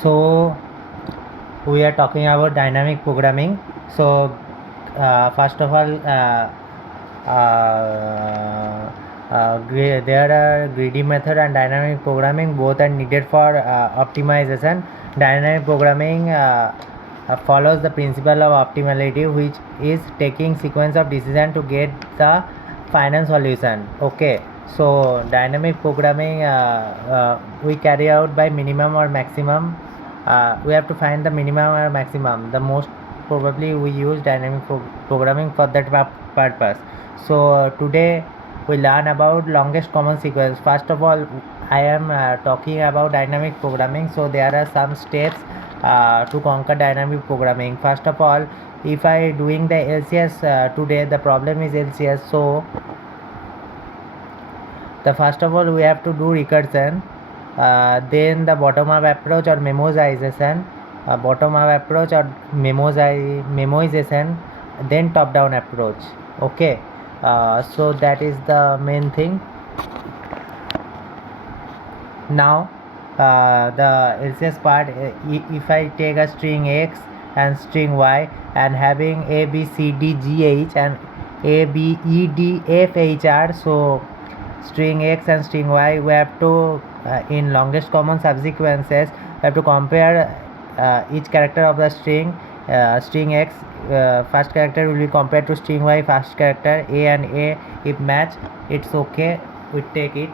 So we are talking about dynamic programming. So first of all, there are greedy method and dynamic programming. Both are needed for optimization. Dynamic programming follows the principle of optimality, which is taking sequence of decision to get the final solution. Okay, so dynamic programming we carry out by minimum or maximum. We have to find the minimum or maximum. The most probably we use dynamic programming for that purpose. So today we learn about longest common sequence. First of all, I am talking about dynamic programming. So there are some steps to conquer dynamic programming. First of all, if I doing the LCS today, the problem is LCS. So the first of all we have to do recursion, then the bottom up approach or memoization, memoization, then top down approach. Okay, so that is the main thing. Now the LCS part, if I take a string x and string y and having a b c d g h and a b e d f h r, so string x and string y we have to in longest common subsequences we have to compare each character of the string. String x first character will be compared to string y first character. A and a if match, it's okay, we take it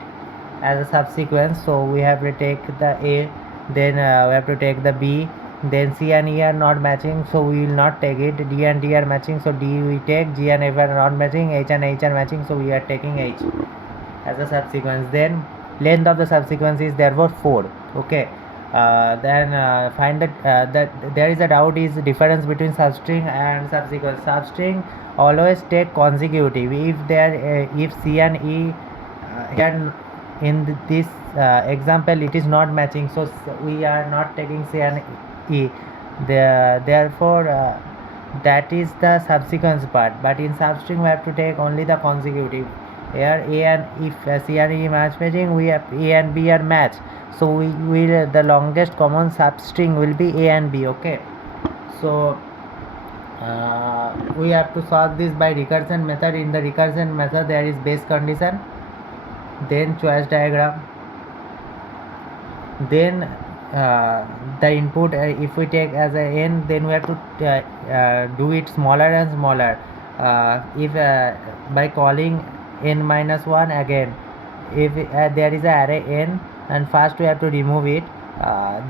as a subsequence. So we have to take the A, then we have to take the B, then C and E are not matching, so we will not take it. D and D are matching, so D we take. G and F are not matching. H and H are matching, so we are taking H as a subsequence. Then length of the subsequence is therefore 4. Okay, then find that there is a doubt is difference between substring and subsequence. Substring always take consecutive. If there if C and E here in this example it is not matching, so we are not taking C and E. Therefore that is the subsequence part, but in substring we have to take only the consecutive. Here A and if C and E matching, we have A and B are match, so we will the longest common substring will be A and B. Okay, so we have to solve this by recursion method. In the recursion method there is base condition, then choice diagram, then the input if we take as a n, then we have to do it smaller and smaller. If by calling n minus 1 again, if there is a array n and first we have to remove it,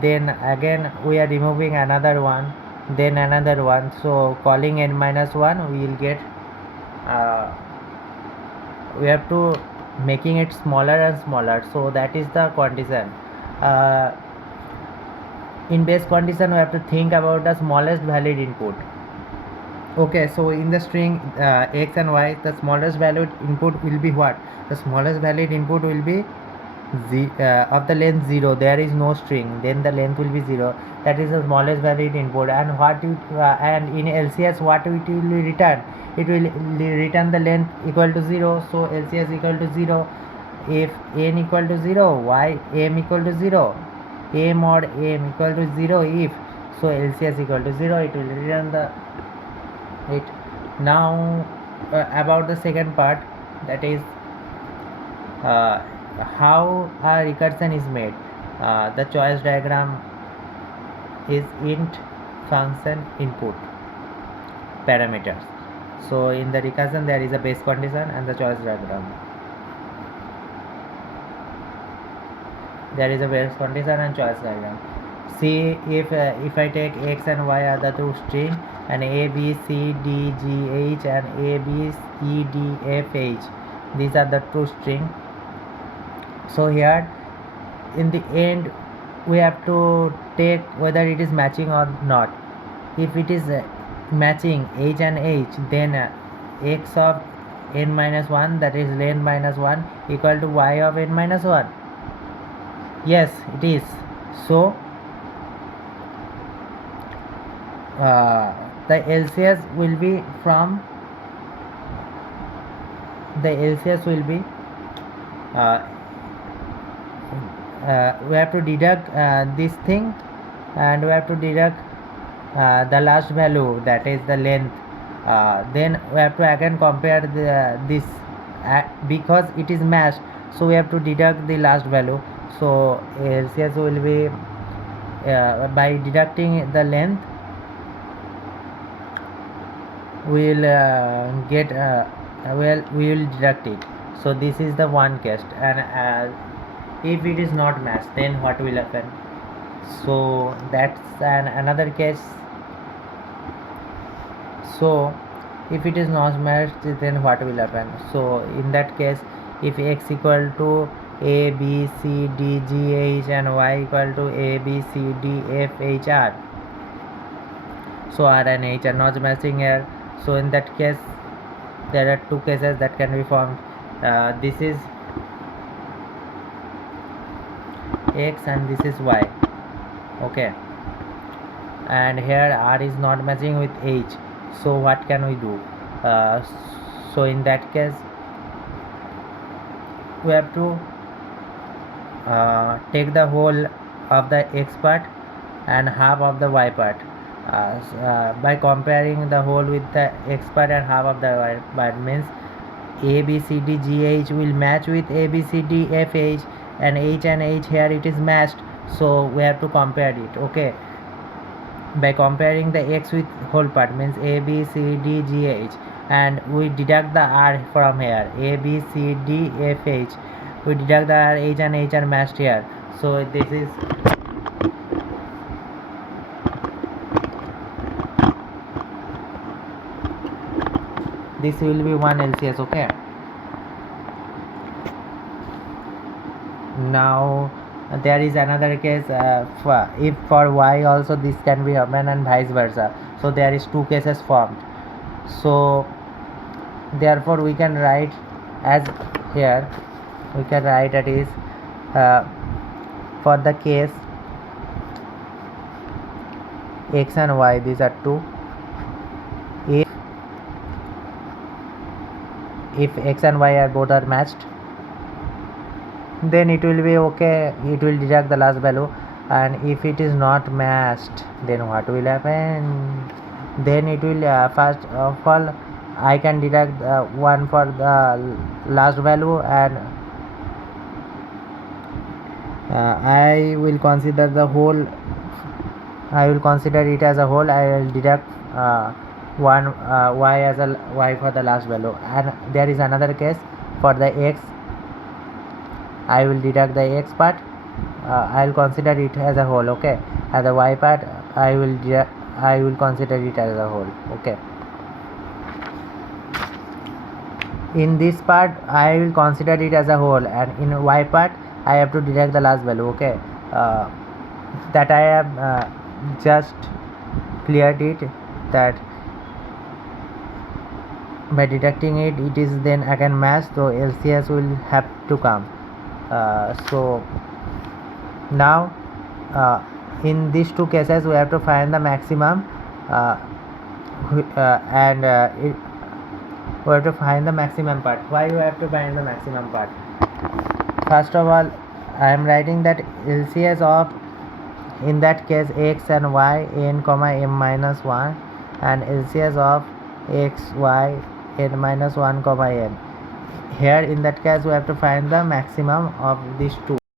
then again we are removing another one, then another one, so calling n minus 1 we will get we have to making it smaller and smaller. So that is the condition. In base condition we have to think about the smallest valid input. Okay, so in the string x and y, the smallest valid input will be what? The smallest valid input will be of the length 0. There is no string, then the length will be 0. That is the smallest valid input. And what it and in LCS what it will return? It will return the length equal to 0. So LCS equal to 0. If n equal to 0, y m equal to 0, a mod m equal to 0. If so LCS equal to 0, it will return the it. Now about the second part, that is how a recursion is made. The choice diagram is int function input parameters. So in the recursion there is a base condition and the choice diagram. There is a base condition and choice diagram. See if I take x and y are the two string, and a b c d g h and a b e d f h, these are the two string. So here in the end we have to take whether it is matching or not. If it is matching h and h, then x of n minus 1, that is length minus 1, equal to y of n minus 1. Yes, it is. So the LCS will be from the LCS will be we have to deduct this thing and we have to deduct the last value, that is the length. Then we have to again compare this because it is matched, so we have to deduct the last value. So LCS will be by deducting the length we will get well, we will deduct it. So this is the one case. And if it is not matched, then what will happen? So that's another case. So if it is not matched, then what will happen? So in that case, if x equal to a b c d g h and y equal to a b c d f h r, so r and h are not matching here. So in that case, there are two cases that can be formed. This is x and this is y, okay, and here r is not matching with h. So what can we do? So in that case, we have to take the whole of the x part and half of the y part. By comparing the whole with the x part and half of the y part, means a b c d g h will match with a b c d f h, and h here it is matched, so we have to compare it, okay. By comparing the x with whole part, means a b c d g h, and we deduct the r from here, a b c d f h, we deduct the r, h and h are matched here. So this is this will be one LCS, okay. Now there is another case, if for y also this can be happen and vice versa. So there is two cases formed. So therefore we can write as here, we can write it is for the case x and y, these are two. If x and y are both are matched, then it will be okay, it will deduct the last value. And if it is not matched, then what will happen? Then it will first of all I can deduct one for the last value, and I will consider the whole, I will consider it as a whole. I will deduct one y as a y for the last value. And there is another case for the x, I will deduct the x part, I will consider it as a whole, okay. And the y part I will consider it as a whole, okay. In this part I will consider it as a whole, and in y part I have to deduct the last value, okay. That I have just cleared it, that by deducting it, it is then again matched, so LCS will have to come. So now in these two cases we have to find the maximum, and we have to find the maximum part. Why you have to find the maximum part? First of all, I am writing that LCS of, in that case, x and y n comma m minus 1, and LCS of x y n minus 1 comma n. Here in that case we have to find the maximum of these two.